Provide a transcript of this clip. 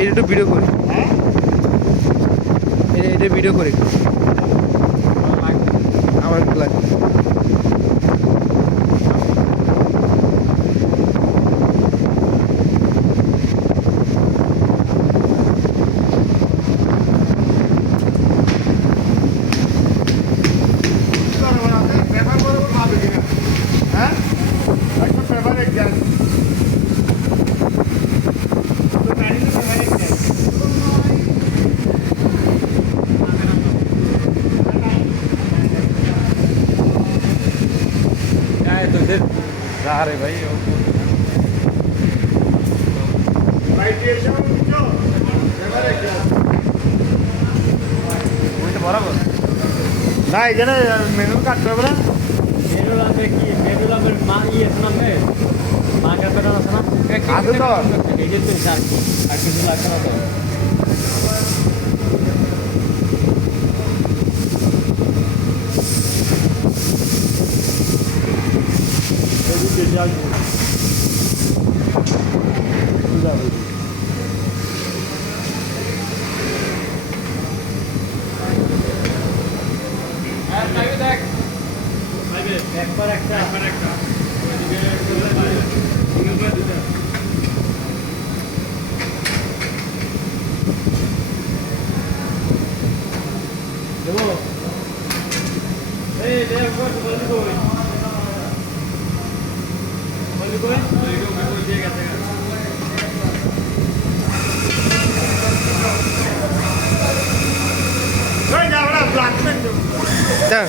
এটা একটু ভিডিও করি, এটা ভিডিও করি আমার লাগবে। আরে ভাই বরাবর না এখানে মেনু কাটতে হবে না। মেনুল আনবে কি মেনুল আনবে মা ইয়ে শোনাবে মা কাছে না শোনা আছে তো। এই যে তুই জান আর কিছু লাগবে না তো একবার একটা দেবো এই দেখ বলবি কই দিয়ে গেছে যা